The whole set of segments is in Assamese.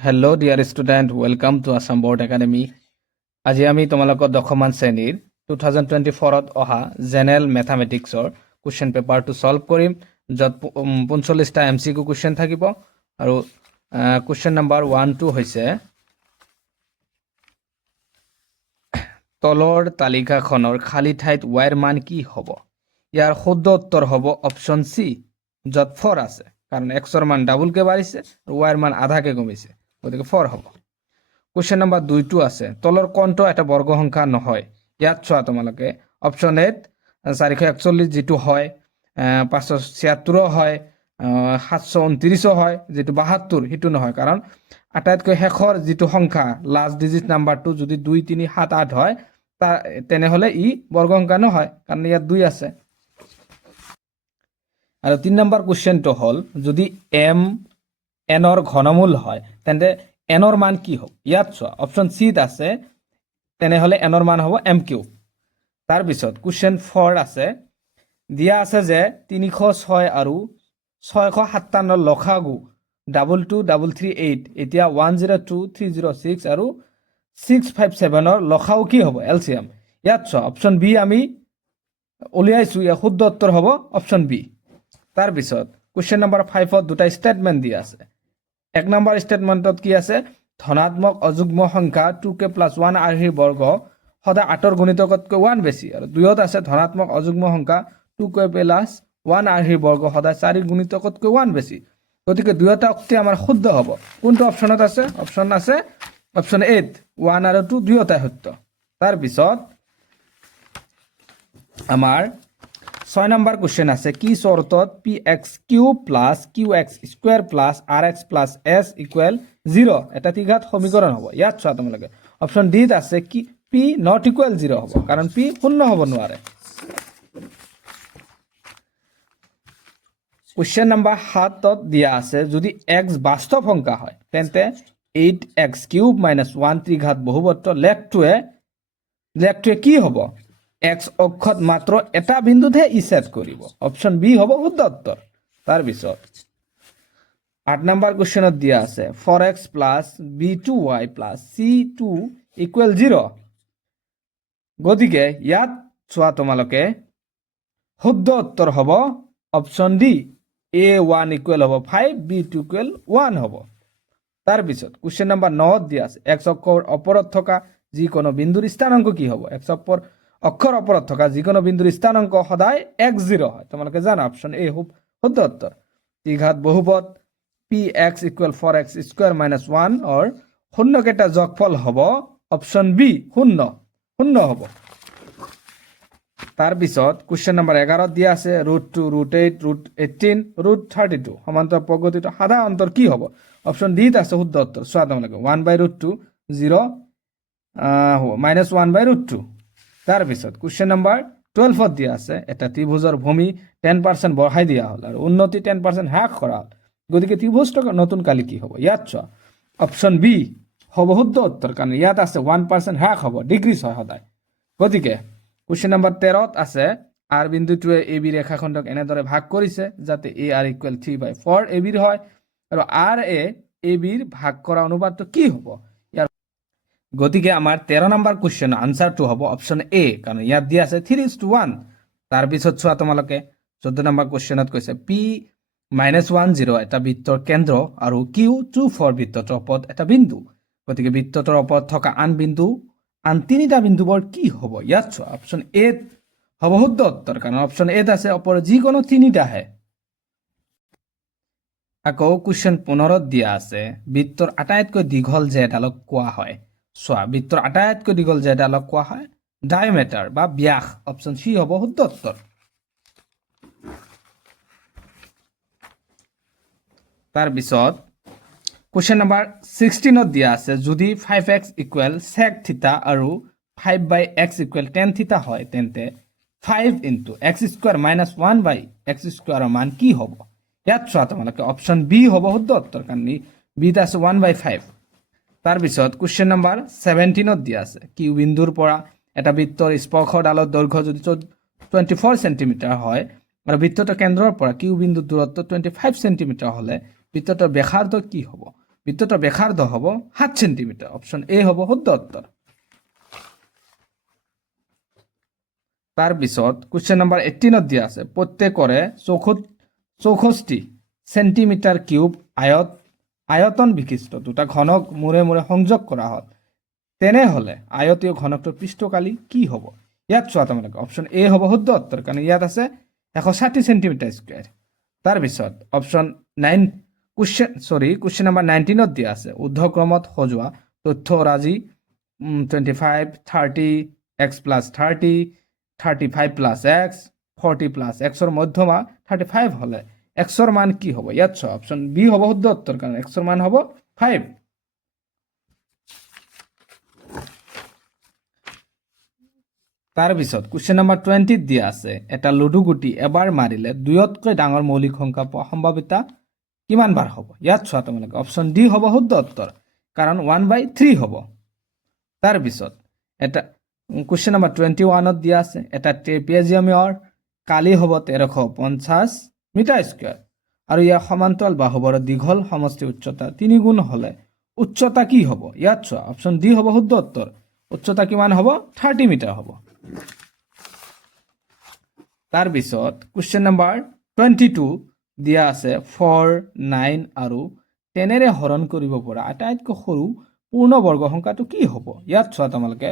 Hello' dear student, welcome to Assam board academy. আজি আমি তোমালোকৰ 10মান শ্ৰেণীৰ 2024ত অহা জেনেৰেল মেথামেটিক্সৰ কুৱেশ্যন পেপাৰটো ছল্ভ কৰিম, য'ত 45টা MCQ কুৱেশ্যন থাকিব। আৰু কুৱেশ্যন নম্বৰ 1টো হৈছে তলৰ তালিকাখনৰ খালী ঠাইত ৱাইৰ মান কি হ'ব? ইয়াৰ শুদ্ধ উত্তৰ হ'ব অপশ্যন চি, য'ত 4 আছে, কাৰণ এক্সৰ মান ডাবুলকৈ বাঢ়িছে আৰু ৱাইৰ মান আধাকৈ কমিছে, গতিকে 4 হ'ব। কুৱেশ্যন নম্বৰ 2টো আছে, তলৰ কোনটো এটা বৰ্গ সংখ্যা নহয়? ইয়াত চোৱা তোমালোকে, অপশ্যন এত 441 যিটো হয়, 576 হয়, 729 হয়, যিটো 72 সেইটো নহয়, কাৰণ আটাইতকৈ শেষৰ যিটো সংখ্যা লাষ্ট ডিজিট নাম্বাৰটো যদি 2 3 7 8 হয়, তেনেহ'লে ই বৰ্গ সংখ্যা নহয়, কাৰণ ইয়াত 2 আছে। আৰু 3 নম্বৰ কুৱেশ্যনটো হ'ল, যদি এনৰ ঘনমূল হয় তেন্তে এনৰ মান কি হ'ব? ইয়াত চোৱা, অপশ্যন চিত আছে, তেনেহ'লে এনৰ মান হ'ব MQ। তাৰপিছত কুৱেশ্যন 4 আছে, দিয়া আছে যে 306 আৰু 657 লসাগু 22338, এতিয়া 102 306 আৰু 657 লসাগু কি হ'ব? LCM। ইয়াত চোৱা, অপশ্যন বি আমি উলিয়াইছোঁ, ইয়াৰ শুদ্ধ উত্তৰ হ'ব অপশ্যন বি। তাৰপিছত কুৱেশ্যন নম্বৰ 5ত দুটা ষ্টেটমেণ্ট দিয়া আছে। 1 নম্বৰ ষ্টেটমেণ্টত কি আছে? ধনাত্মক অযুগ্ম সংখ্যা 2k + 1 আৰ্হিৰ বৰ্গ সদায় 8ৰ গুণিতকতকৈ 1 বেছি। আৰু 2ত আছে ধনাত্মক অযুগ্ম সংখ্যা 2k + 1 আৰ্হিৰ বৰ্গ সদায় 4ৰ গুণিতকতকৈ 1 বেছি। গতিকে দুয়োটা উক্তি আমাৰ শুদ্ধ হ'ব। কোনটো অপশ্যনত আছে? অপশ্যন আছে অপশ্যন এত, 1 আৰু 2 দুয়োটাই সত্য। তাৰপিছত আমাৰ 6 নম্বৰ কুৱেশ্যন আছে, কি চৰ্তত px³ + qx² + rx + s = 0 এটা ত্ৰিঘাত সমীকৰণ হ'ব? ইয়াত চোৱা তোমালোকে, অপশ্যন ডিত আছে কি p ≠ 0 হ'ব, কাৰণ p শূন্য হ'ব নোৱাৰে। কুৱেশ্যন নম্বৰ 7ত দিয়া আছে, যদি x বাস্তৱ সংখ্যা হয় তেন্তে 8x³ - 1 ত্ৰিঘাত বহুপত্ৰ লেখটোৱে কি হ'ব? x অক্ষত মাত্ৰ এটা বিন্দুতহে ই ছেদ কৰিব। অপশ্যন বি হ'ব শুদ্ধ উত্তৰ। তাৰপিছত 8 নম্বৰ কুৱেশ্যনত দিয়া আছে, 4x + b2y + c2 = 0। গতিকে ইয়াত চোৱা তোমালোকে, শুদ্ধ উত্তৰ হ'ব অপশ্যন ডি, a1 = হ'ব 5, b2 = 1 হ'ব। তাৰপিছত কুৱেশ্যন নম্বৰ 9ত দিয়া আছে, x অক্ষৰ ওপৰত থকা যিকোনো বিন্দুৰ স্থানাংক কি হ'ব? x অক্ষৰ ওপৰত থকা যিকোনো বিন্দুৰ স্থানাংক সদায় x0 হয়, তোমালোকে জানা। অপশ্যন এ শুদ্ধ উত্তৰ। ত্ৰিঘাত বহুপদ px = 4x² - 1 অৰ শূন্যকেইটা যোগফল হ'ব অপশ্যন বি, শূন্য হ'ব। তাৰপিছত কুৱেশ্যন নম্বৰ 11ত দিয়া আছে, √2, √8, √18, √32 সমান্তৰাল প্ৰগতিটো সাধাৰণ অন্তৰ কি হ'ব? অপশ্যন ডিত আছে শুদ্ধ উত্তৰ। চোৱা তোমালোকে, 1/√2 0 -1/√2। তাৰপিছত কুৱেশ্যন নম্বৰ 12ত দিয়া আছে, এটা ত্ৰিভুজৰ ভূমি 10% বঢ়াই দিয়া হ'ল আৰু উন্নতি 10% হ্ৰাস কৰা হ'ল, গতিকে ত্ৰিভুজটোৰ নতুন কালি কি হ'ব? ইয়াত চোৱা, অপশ্যন বি হ'ব শুদ্ধ উত্তৰ, কাৰণ ইয়াত আছে 1% হ্ৰাস হ'ব, ডিগ্ৰীজ হয় সদায়। গতিকে কুৱেশ্যন নম্বৰ 13ত আছে, আৰ বিন্দুটোৱে এ বি ৰেখাখণ্ডক এনেদৰে ভাগ কৰিছে যাতে AR = 3/4 AB হয়, আৰু আৰ এ বিৰ ভাগ কৰা অনুপাতটো কি হ'ব? গতিকে আমাৰ 13 নম্বৰ কুৱেশ্যন আনচাৰটো হ'ব অপশ্যন এ, কাৰণ ইয়াত দিয়া আছে 3:1। তাৰপিছত চোৱা তোমালোকে, 14 নম্বৰ কুৱেশ্যনত কৈছে p-10 এটা বৃত্তৰ কেন্দ্ৰ আৰু q24 বৃত্তটোৰ ওপৰত এটা বিন্দু। গতিকে বৃত্তটোৰ ওপৰত থকা আন তিনিটা বিন্দুবোৰ কি হ'ব? ইয়াত চোৱা, অপশ্যন এ হ'ব শুদ্ধ উত্তৰ, কাৰণ অপশ্যন এত আছে ওপৰত যিকোনো তিনিটাহে। আকৌ কুৱেশ্যন 15ত দিয়া আছে, বৃত্তৰ আটাইতকৈ দীঘল যে এডালক কোৱা হয়? চোৱা, বৃত্তৰ আটাইতকৈ দীঘল যে এডালক কোৱা হয় ডায়মিটাৰ বা ব্যাস। অপশ্যন চি হ'ব শুদ্ধ উত্তৰ। তাৰপিছত কুৱেশ্যন নম্বৰ 16ত দিয়া আছে, যদি 5x = sec θ আৰু 5/x = tan θ হয় তেন্তে 5 × x² - 1/x² ৰ মান কি হ'ব? ইয়াত চোৱা তোমালোকে, অপশ্যন বি হ'ব শুদ্ধ উত্তৰ, কাৰণ বিত আছে 1/5। তাৰপিছত কুৱেশ্যন নম্বৰ 17ত দিয়া আছে, কিউ বিন্দুৰ পৰা এটা বৃত্তৰ স্পৰ্শডালৰ দৈৰ্ঘ্য যদি 24 চেণ্টিমিটাৰ হয় আৰু বৃত্তটোৰ কেন্দ্ৰৰ পৰা কিউ বিন্দুৰ দূৰত্ব 25 চেণ্টিমিটাৰ হ'লে বৃত্তটোৰ ব্যাসাৰ্ধ কি হ'ব? বৃত্তটোৰ ব্যাসাৰ্ধ হ'ব 7 সেণ্টিমিটাৰ অপশ্যন এ হ'ব শুদ্ধ উত্তৰ তাৰপিছত কুৱেশ্যন নম্বৰ 18ত দিয়া আছে প্ৰত্যেকৰে 64 সেণ্টিমিটাৰ কিউব আয়তন বিশিষ্ট দুটা ঘনক মূৰে মূৰে সংযোগ কৰা হ'ল তেনেহ'লে আয়তীয় ঘনকটোৰ পৃষ্ঠকালি কি হ'ব ইয়াত চোৱা তোমালোকে অপশ্যন এ হ'ব শুদ্ধ উত্তৰ কাৰণ ইয়াত আছে 160 সেণ্টিমিটাৰ স্কুৱেৰ তাৰপিছত অপশ্যন 9 কুৱেশ্যন নম্বৰ 19ত দিয়া আছে ঊৰ্ধ্বক্ৰমত সজোৱা তথ্যৰাজি 25 30 x plus 30 35 plus x 40 plus x ৰ মধ্যমা 35 হলে x ৰ মান কি হ'ব ইয়াত চোৱা অপশ্যন বি হ'ব শুদ্ধ উত্তৰ কাৰণ x ৰ মান হ'ব 5 তাৰপিছত কুৱেশ্যন নম্বৰ 20ত দিয়া আছে এটা লুডু গুটি এবাৰ মাৰিলে দুইতকৈ ডাঙৰ মৌলিক সংখ্যা পোৱা সম্ভাৱিতা কিমান বাৰ হ'ব ইয়াত চোৱা তোমালোকে অপশ্যন ডি হ'ব শুদ্ধ উত্তৰ কাৰণ 1/3 হ'ব তাৰপিছত এটা কুৱেশ্যন নম্বৰ 21ত দিয়া আছে এটা ট্ৰেপিজিয়ামৰ কালি হ'ব 1350 মিটাৰ স্কুৱেৰ আৰু ইয়াৰ সমান্তৰাল বাহুবোৰৰ দীঘল সমষ্টি উচ্চতা 3 গুণ হ'লে উচ্চতা কি হ'ব ইয়াত চোৱা অপশ্যন ডি হ'ব শুদ্ধ উত্তৰ উচ্চতা কিমান হ'ব 30 মিটাৰ হ'ব তাৰপিছত কুৱেশ্যন নম্বৰ 22 দিয়া আছে 4 9 আৰু 10ৰে হৰণ কৰিব পৰা আটাইতকৈ সৰু পূৰ্ণবৰ্গ সংখ্যাটো কি হ'ব ইয়াত চোৱা তোমালোকে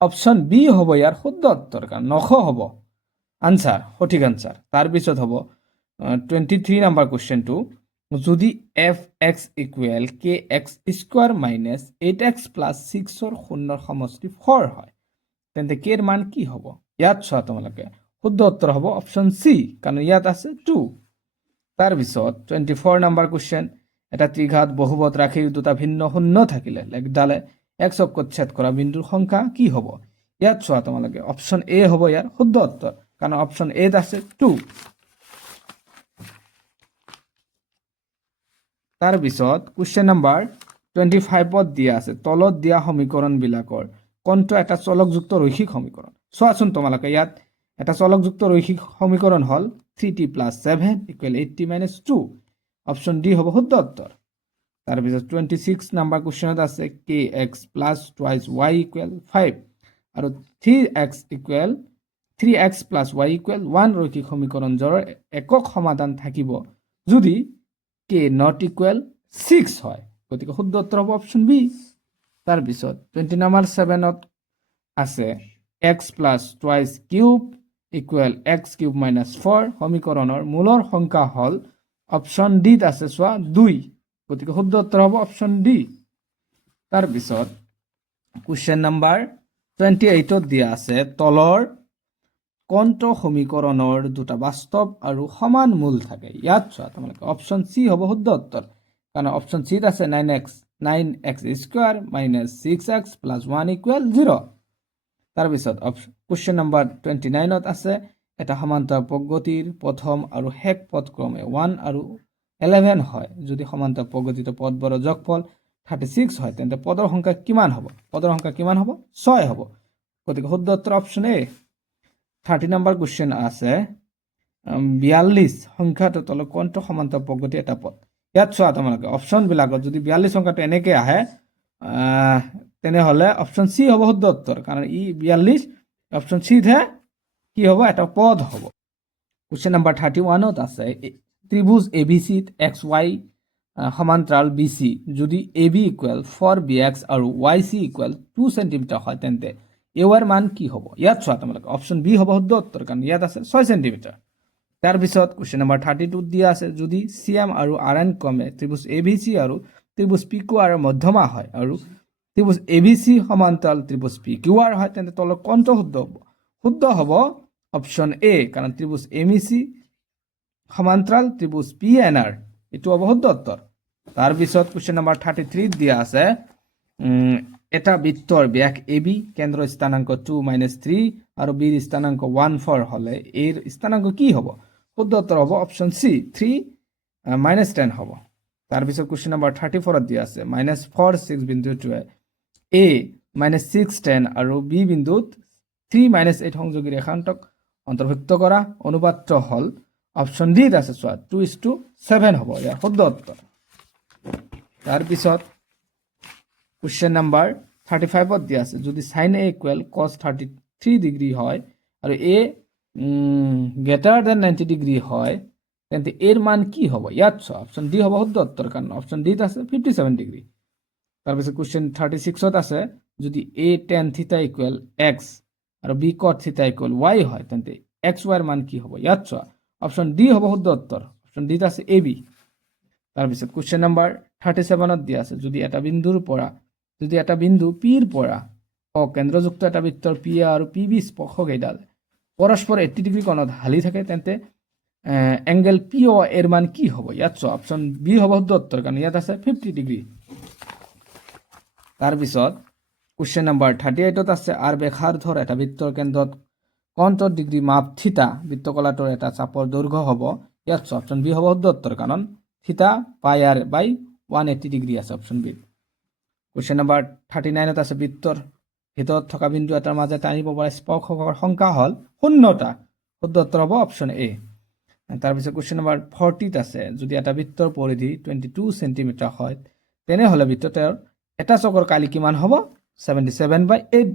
অপশ্যন বি হ'ব ইয়াৰ শুদ্ধ উত্তৰ কাৰণ 900 হ'ব আনসাৰ সঠিক আনসাৰ তাৰপিছত হ'ব 23 নম্বৰ কুৱেশ্যনটো যদি fx equal kx square minus 8x plus 6 ৰ শূন্যৰ সমষ্টি 4 হয় তেন্তে k ৰ মান কি হ'ব ইয়াত চোৱা তোমালোকে শুদ্ধ উত্তৰ হ'ব অপশ্যন সি কাৰণ ইয়াত আছে 2 তাৰপিছত 24 নম্বৰ কুৱেশ্যন এটা ত্ৰিঘাত বহুপদ ৰাখি দুটা ভিন্ন শূন্য থাকিলে লেখডালে x অক্ষত ছেদ কৰা বিন্দুৰ সংখ্যা কি হ'ব ইয়াত চোৱা তোমালোকে অপশ্যন এ হ'ব ইয়াৰ শুদ্ধ উত্তৰ কাৰণ অপশ্যন এ আছে 2 তাৰপিছত কুৱেশ্যন নম্বৰ 25ত দিয়া আছে তলত দিয়া সমীকৰণ বিলাকৰ কোনটো এটা চলকযুক্ত ৰৈখিক সমীকৰণ চোৱাচোন তোমালোকে ইয়াত এটা চলকযুক্ত ৰৈখিক সমীকৰণ হল 3t + 7 = 80 - 2 অপশ্যন ডি হ'ব শুদ্ধ উত্তৰ তাৰপিছত 26 নম্বৰ কুৱেশ্যনত আছে kx + twice y = 5 আৰু 3x + y = 1 ৰৈখিক সমীকৰণৰ একক সমাধান থাকিব যদি k not equal 6 হয় গতিকে শুদ্ধ উত্তৰ হ'ব অপশ্যন বি তাৰপিছত 20 নম্বৰ 7ত আছে x + twice cube = x³ - 4 সমীকৰণৰ মূলৰ সংখ্যা হল অপশ্যন ডি আছে চোৱা 2 গতিকে শুদ্ধ উত্তৰ হ'ব অপশ্যন ডি তাৰপিছত কুৱেশ্যন নম্বৰ 28ত দিয়া আছে তলৰ কোনটো সমীকৰণৰ দুটা বাস্তৱ আৰু সমান মূল থাকে ইয়াত চোৱা তোমালোকে অপশ্যন সি হ'ব শুদ্ধ উত্তৰ কাৰণ অপশ্যন সি আছে 9x² - 6x + 1 = 0 তাৰপিছত কুৱেশ্যন নম্বৰ 29ত আছে এটা সমান্তৰাল পদ্ধতিৰ প্ৰথম আৰু শেষ পদ ক্ৰমে 1 আৰু 11 হয় যদি সমান্তৰাল পদ্ধতিৰ পদবোৰৰ যোগফল 36 হয় তেন্তে পদৰ সংখ্যা কিমান হ'ব পদৰ সংখ্যা কিমান হ'ব 6 হ'ব গতিকে শুদ্ধ উত্তৰ অপশ্যন এ 30 নম্বৰ কুৱেশ্যন আছে 42 সংখ্যাটো তলত কোনটো সমান্তৰাল পদ্ধতি এটা পদ ইয়াত চোৱা তোমালোকে অপশ্যন বিলাকত যদি 42 সংখ্যাটো এনেকৈ আহে তেনেহলে অপশ্যন সি হ'ব শুদ্ধ উত্তৰ কাৰণ ই 42 অপশ্যন সিহে কি হ'ব এটা পদ হ'ব কুৱেশ্যন নম্বৰ 31ত আছে ত্ৰিভুজ ABC ত XY সমান্তৰাল BC যদি AB = 4bx আৰু YC = 2 cm হয় তেন্তে AO ৰ মান কি হ'ব ইয়াত চোৱা তোমালোকে অপশ্যন বি হ'ব শুদ্ধ উত্তৰ কাৰণ ইয়াত আছে 6 cm তাৰপিছত কুৱেশ্যন নম্বৰ 32 দিয়া আছে যদি CM আৰু RN ক্ৰমে ত্ৰিভুজ ABC আৰু ত্ৰিভুজ PQR ৰ মধ্যমা হয় আৰু ত্ৰিভুজ ABC সমান্তৰাল ত্ৰিভুজ PQR হয় তেন্তে তলৰ কোনটো শুদ্ধ হ'ব অপশ্যন এ কাৰণ ত্ৰিভুজ MEC সমান্তৰাল ত্ৰিভুজ PNR এটো হ'ব শুদ্ধ উত্তৰ তাৰপিছত কুৱেশ্যন নম্বৰ 33 দিয়া আছে এটা বৃত্তৰ ব্যাস AB কেন্দ্ৰ স্থানাংক 2 - 3 আৰু B ৰ স্থানাংক 1 4 হলে A ৰ স্থানাংক কি হ'ব শুদ্ধ উত্তৰ হ'ব অপশ্যন সি 3 - 10 হ'ব তাৰপিছত কুৱেশ্যন নম্বৰ 34ত দিয়া আছে -4 6 বিন্দুটোৱে A -6 10 আৰু B বিন্দুত 3 - 8 সংযোগী ৰেখাংশক অন্তৰ্ভুক্ত কৰা অনুপাতটো হল অপশ্যন ডি আছে চোৱা 2:7 হ'ব ইয়াৰ শুদ্ধ উত্তৰ তাৰপিছত কুৱেশ্যন নাম্বাৰ 35ত দিয়া আছে যদি sin a equal cos 33 degree হয় আৰু a গ্ৰেটাৰ দেন 90 ডিগ্ৰী হয় তেন্তে এৰ মান কি হ'ব ইয়াত চোৱা অপশ্যন ডি হ'ব শুদ্ধ উত্তৰ কাৰণ অপশ্যন ডিত আছে 57 ডিগ্ৰী তাৰপিছত কুৱেশ্যন 36ত আছে যদি a tan থিটা ইকুৱেল x আৰু b cot থিটা ইকুৱেল y হয় তেন্তে x y এৰ মান কি হ'ব ইয়াত চোৱা অপশ্যন ডি হ'ব শুদ্ধ উত্তৰ অপশ্যন ডিত আছে a b তাৰপিছত কুৱেশ্যন নাম্বাৰ 37ত দিয়া আছে যদি এটা বিন্দু p ৰ পৰা কেন্দ্ৰযুক্ত এটা বৃত্তৰ p আৰু pb স্পৰ্শকেইডাল পৰস্পৰ 80 ডিগ্ৰী কোণত হালি থাকে তেন্তে এংগেল PO এৰ মান কি হবে ইয়াত চোৱা অপশ্যন বি হ'ব শুদ্ধ উত্তৰ কাৰণ ইয়াত আছে 50 ডিগ্ৰী তাৰপিছত কুৱেশ্যন নাম্বাৰ 38ত আছে আৰ ব্যাসাৰ্ধৰ এটা বৃত্তৰ কেন্দ্ৰত কোণটোৰ ডিগ্ৰী মাপ থিতা বৃত্তকলাটোৰ এটা চাপৰ দৈৰ্ঘ্য হ'ব ইয়াত চোৱা অপশ্যন বি হ'ব শুদ্ধ উত্তৰ কাৰণ থিতা পাই r বাই 180 ডিগ্ৰী আছে অপশ্যন বি কুৱেশ্যন নাম্বাৰ 39ত আছে বৃত্তৰ ভিতৰত থকা বিন্দু এটাৰ মাজে টানিব পৰা স্পৰ্শকৰ সংখ্যা হ'ল 0টা শুদ্ধ উত্তৰ হ'ব অপশ্যন এ তাৰপিছত কুৱেশ্যন নাম্বাৰ 40ত আছে যদি এটা বৃত্তৰ পৰিধি 22 সেন্টিমিটাৰ হয় তেনেহ'লে বৃত্তটোৰ এটা চকৰ কালি কিমান হ'ব 77/8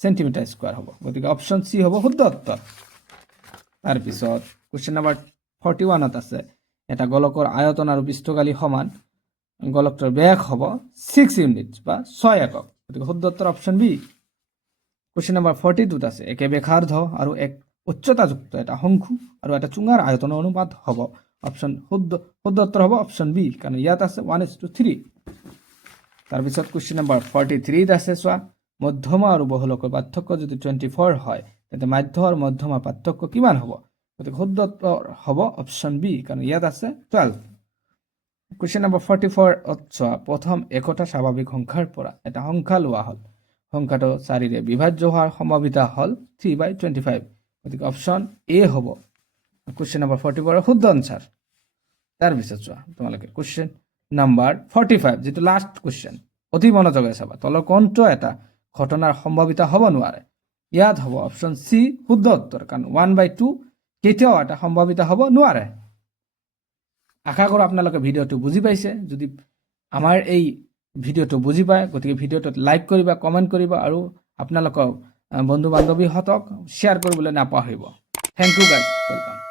সেন্টিমিটাৰ স্কয়াৰ হ'ব গতিকে অপশ্যন সি হ'ব শুদ্ধ উত্তৰ তাৰপিছত কুৱেশ্যন নাম্বাৰ 41ত আছে এটা গোলকৰ আয়তন আৰু পৃষ্ঠকালি সমান গোলকটোৰ ব্যাস হ'ব 6 ইউনিট বা 6 একক গতিকে শুদ্ধ উত্তৰ অপশ্যন বি কুৱেশ্যন নাম্বাৰ 42ত আছে একে ব্যাসাৰ্ধ আৰু এক উচ্চতাযুক্ত এটা শংকু আৰু এটা চুঙাৰ আয়তনৰ অনুপাত হ'ব অপশ্যন শুদ্ধ উত্তৰ হ'ব অপশ্যন বি কাৰণ ইয়াত আছে 1:3 তাৰপিছত কুৱেশ্যন নাম্বাৰ 43ত আছে চোৱা মধ্যমা আৰু বহুলকৰ পাৰ্থক্য যদি 24 হয় তেন্তে মাধ্য আৰু মধ্যমাৰ পাৰ্থক্য কিমান হ'ব গতিকে শুদ্ধ উত্তৰ হ'ব অপশ্যন বি কাৰণ ইয়াত আছে 12 কুৱেশ্যন নাম্বাৰ 44ত চোৱা প্ৰথম একোটা স্বাভাৱিক সংখ্যাৰ পৰা এটা সংখ্যা লোৱা হ'ল সংখ্যাটো 4ৰে বিভাজ্য হোৱাৰ সম্ভাৱিতা হ'ল 3/25 গতিকে অপশ্যন এ হ'ব কুৱেশ্যন নাম্বাৰ 44 শুদ্ধ আনসাৰ তাৰপিছত চোৱা তোমালোকে কুৱেশ্যন নাম্বাৰ 45 যেটো লাষ্ট কুৱেশ্যন অতি মনোযোগেৰে চাবা তলৰ কোনটো এটা ঘটনাৰ সম্ভাৱিতা হ'ব নোৱাৰে ইয়াত হ'ব অপশ্যন সি শুদ্ধ উত্তৰ কাৰণ 1/2 কেতিয়াও এটা সম্ভাৱিতা হ'ব নোৱাৰে আশা কৰোঁ আপোনালোকে ভিডিঅ'টো বুজি পাইছে যদি আমাৰ এই ভিডিঅ'টো বুজি পায় গতিকে ভিডিঅ'টোত লাইক কৰিবা কমেণ্ট কৰিবা আৰু আপোনালোকৰ বন্ধু বান্ধৱীহঁতক শ্বেয়াৰ কৰিবলৈ নাপাহৰিব থ্যাংক ইউ গাইজ ওয়েলকাম